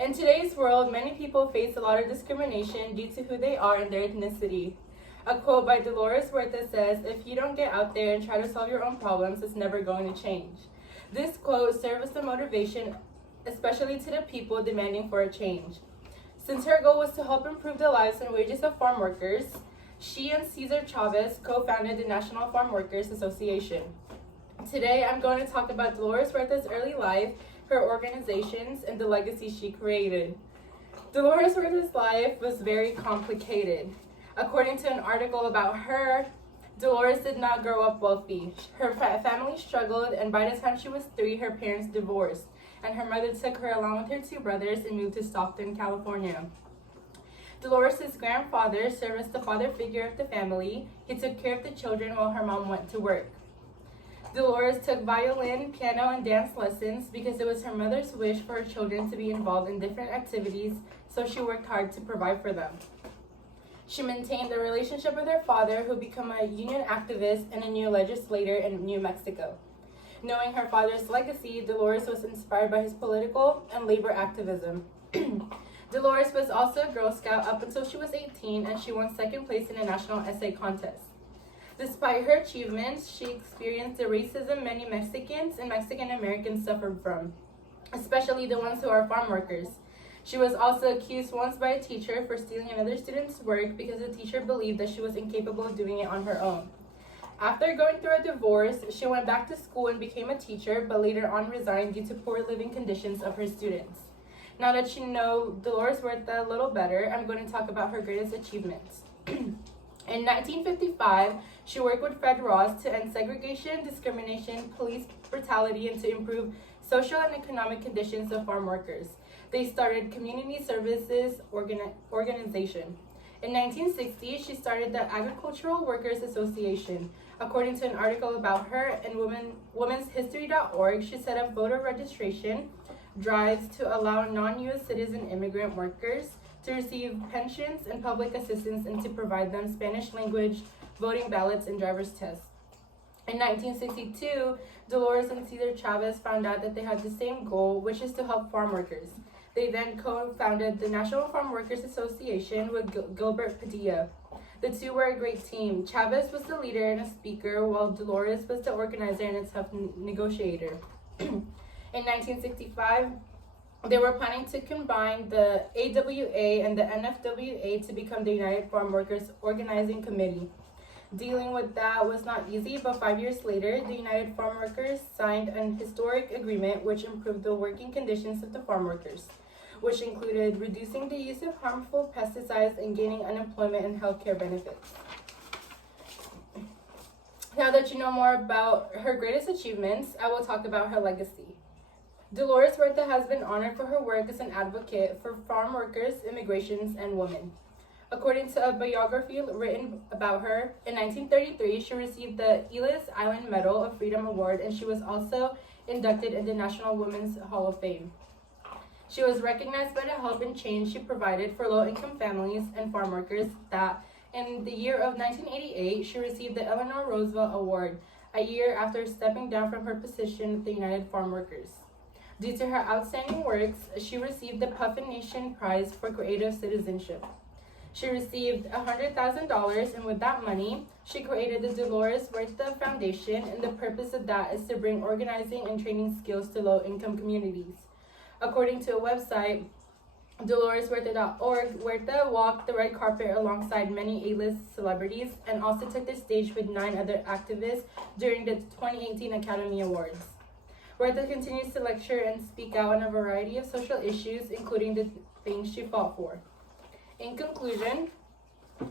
In today's world, many people face a lot of discrimination due to who they are and their ethnicity. A quote by Dolores Huerta says, "If you don't get out there and try to solve your own problems, it's never going to change." This quote serves as a motivation, especially to the people demanding for a change. Since her goal was to help improve the lives and wages of farm workers, she and Cesar Chavez co-founded the National Farm Workers Association. Today, I'm going to talk about Dolores Huerta's early life, her organizations, and the legacy she created. Dolores Huerta's life was very complicated. According to an article about her, Dolores did not grow up wealthy. Her family struggled, and by the time she was 3, her parents divorced, and her mother took her along with her 2 brothers and moved to Stockton, California. Dolores' grandfather served as the father figure of the family. He took care of the children while her mom went to work. Dolores took violin, piano, and dance lessons because it was her mother's wish for her children to be involved in different activities, so she worked hard to provide for them. She maintained a relationship with her father, who became a union activist and a new legislator in New Mexico. Knowing her father's legacy, Dolores was inspired by his political and labor activism. Dolores was also a Girl Scout up until she was 18, and she won 2nd place in a national essay contest. Despite her achievements, she experienced the racism many Mexicans and Mexican Americans suffered from, especially the ones who are farm workers. She was also accused once by a teacher for stealing another student's work because the teacher believed that she was incapable of doing it on her own. After going through a divorce, she went back to school and became a teacher, but later on resigned due to poor living conditions of her students. Now that you know Dolores Huerta a little better, I'm going to talk about her greatest achievements. In 1955, she worked with Fred Ross to end segregation, discrimination, police brutality, and to improve social and economic conditions of farm workers. They started Community Services Organization. In 1960, she started the Agricultural Workers Association. According to an article about her in womenshistory.org, she set up voter registration drives to allow non-U.S. citizen immigrant workers to receive pensions and public assistance and to provide them Spanish language, voting ballots, and driver's tests. In 1962, Dolores and Cesar Chavez found out that they had the same goal, which is to help farm workers. They then co-founded the National Farm Workers Association with Gilbert Padilla. The two were a great team. Chavez was the leader and a speaker, while Dolores was the organizer and a tough negotiator. In 1965, they were planning to combine the AWA and the NFWA to become the United Farm Workers Organizing Committee. Dealing with that was not easy, but 5 years later, the United Farm Workers signed an historic agreement which improved the working conditions of the farm workers, which included reducing the use of harmful pesticides and gaining unemployment and health care benefits. Now that you know more about her greatest achievements, I will talk about her legacy. Dolores Huerta has been honored for her work as an advocate for farm workers, immigrants, and women. According to a biography written about her, in 1933, she received the Ellis Island Medal of Freedom Award, and she was also inducted in the National Women's Hall of Fame. She was recognized by the help and change she provided for low-income families and farm workers that, in the year of 1988, she received the Eleanor Roosevelt Award, a year after stepping down from her position with the United Farm Workers. Due to her outstanding works, she received the Puffin Nation Prize for Creative Citizenship. She received $100,000, and with that money, she created the Dolores Huerta Foundation, and the purpose of that is to bring organizing and training skills to low-income communities. According to a website, DoloresHuerta.org, Huerta walked the red carpet alongside many A-list celebrities and also took the stage with 9 other activists during the 2018 Academy Awards. Huerta continues to lecture and speak out on a variety of social issues, including the things she fought for. In conclusion,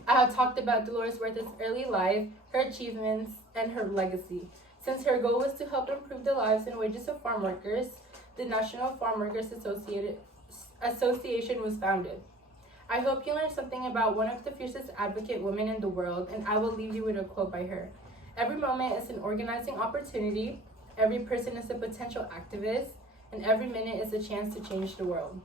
I have talked about Dolores Huerta's early life, her achievements, and her legacy. Since her goal was to help improve the lives and wages of farm workers, the National Farm Workers Association was founded. I hope you learned something about one of the fiercest advocate women in the world, and I will leave you with a quote by her. Every moment is an organizing opportunity, every person is a potential activist, and every minute is a chance to change the world.